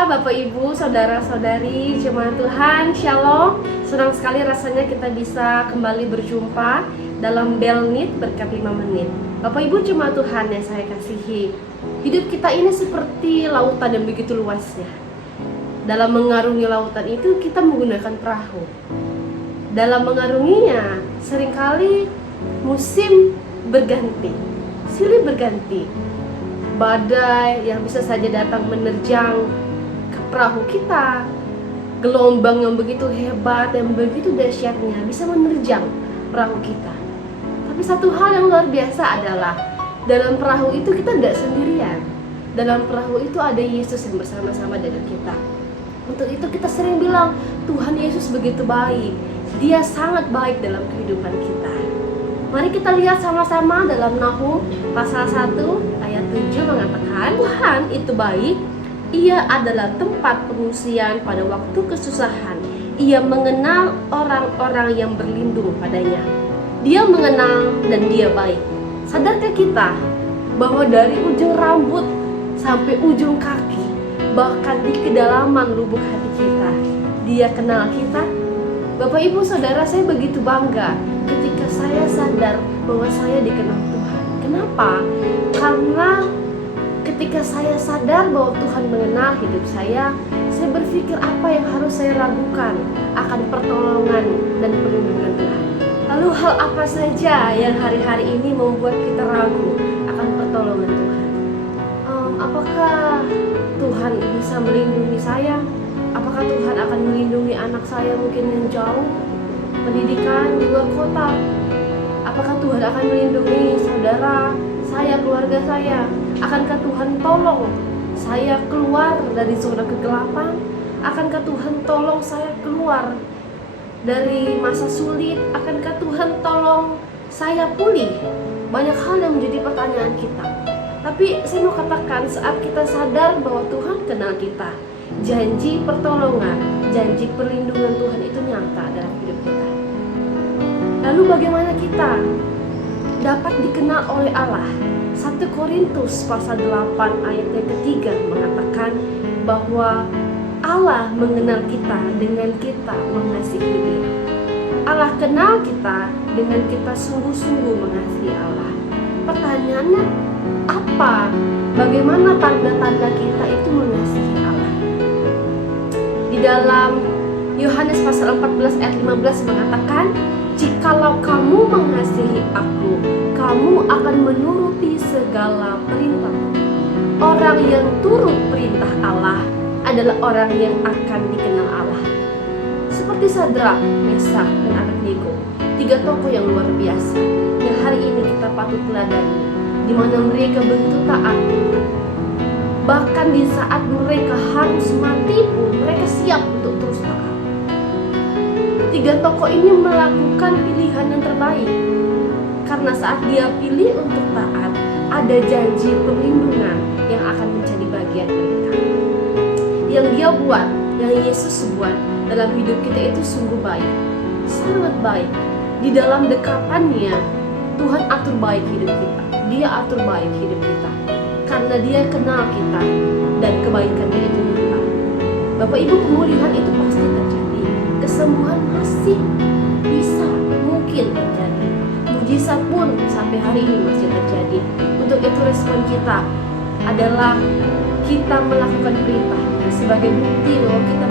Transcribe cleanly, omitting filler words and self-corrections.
Halo Bapak Ibu, Saudara-saudari, Jemaat Tuhan, Shalom. Senang sekali rasanya kita bisa kembali berjumpa dalam Belnit berkat 5 menit. Bapak Ibu Jemaat Tuhan yang saya kasihi, hidup kita ini seperti lautan yang begitu luasnya. Dalam mengarungi lautan itu kita menggunakan perahu. Dalam mengarunginya seringkali musim berganti, silih berganti. Badai yang bisa saja datang menerjang ke perahu kita, gelombang yang begitu hebat dan begitu dahsyatnya bisa menerjang perahu kita. Tapi satu hal yang luar biasa adalah dalam perahu itu kita tidak sendirian. Dalam perahu itu ada Yesus yang bersama-sama dengan kita. Untuk itu kita sering bilang, Tuhan Yesus begitu baik. Dia sangat baik dalam kehidupan kita. Mari kita lihat sama-sama dalam Nahum pasal 1 ayat 7 mengatakan, Tuhan itu baik, Ia adalah tempat pengungsian pada waktu kesusahan. Ia mengenal orang-orang yang berlindung padanya. Dia mengenal dan Dia baik. Sadarkah kita bahwa dari ujung rambut sampai ujung kaki, bahkan di kedalaman lubuk hati kita, Dia kenal kita? Bapak Ibu Saudara, saya begitu bangga ketika saya sadar bahwa saya dikenal Tuhan. Kenapa? Karena ketika saya sadar bahwa Tuhan mengenal hidup saya berpikir apa yang harus saya ragukan akan pertolongan dan perlindungan Tuhan. Lalu hal apa saja yang hari-hari ini membuat kita ragu akan pertolongan Tuhan? Apakah Tuhan bisa melindungi saya? Apakah Tuhan akan melindungi anak saya mungkin yang jauh pendidikan di luar kota? Apakah Tuhan akan melindungi saudara saya, keluarga saya? Akankah Tuhan tolong saya keluar dari zona kegelapan? Akankah Tuhan tolong saya keluar dari masa sulit? Akankah Tuhan tolong saya pulih? Banyak hal yang menjadi pertanyaan kita. Tapi saya mau katakan, saat kita sadar bahwa Tuhan kenal kita, janji pertolongan, janji perlindungan Tuhan itu nyata dalam hidup kita. Lalu bagaimana kita dapat dikenal oleh Allah? 1 Korintus pasal 8 ayat yang ketiga mengatakan bahwa Allah mengenal kita dengan kita mengasihi Dia. Allah kenal kita dengan kita sungguh-sungguh mengasihi Allah. Pertanyaannya apa? Bagaimana tanda-tanda kita itu mengasihi Allah? Di dalam Yohanes pasal 14 ayat 15 mengatakan, jikalau kamu mengasihi aku, kamu akan menuruti segala perintah. Orang yang turut perintah Allah adalah orang yang akan dikenal Allah. Seperti Sadrak, Mesak, dan Abednego, 3 tokoh yang luar biasa yang hari ini kita patut teladani, di mana mereka begitu taat. Bahkan di saat mereka harus mati pun mereka siap untuk terus taat. 3 tokoh ini melakukan pilihan yang terbaik. Karena saat dia pilih untuk taat, ada janji perlindungan yang akan menjadi bagian mereka. Yang dia buat, yang Yesus buat dalam hidup kita itu sungguh baik, sangat baik. Di dalam dekapannya, Tuhan atur baik hidup kita. Dia atur baik hidup kita karena Dia kenal kita dan kebaikannya itu nyata. Bapak Ibu, pemulihan itu pasti terjadi, kesembuhan masih bisa mungkin terjadi, mujizat pun sampai hari ini masih terjadi. Untuk itu respon kita adalah kita melakukan perintah sebagai bukti bahwa kita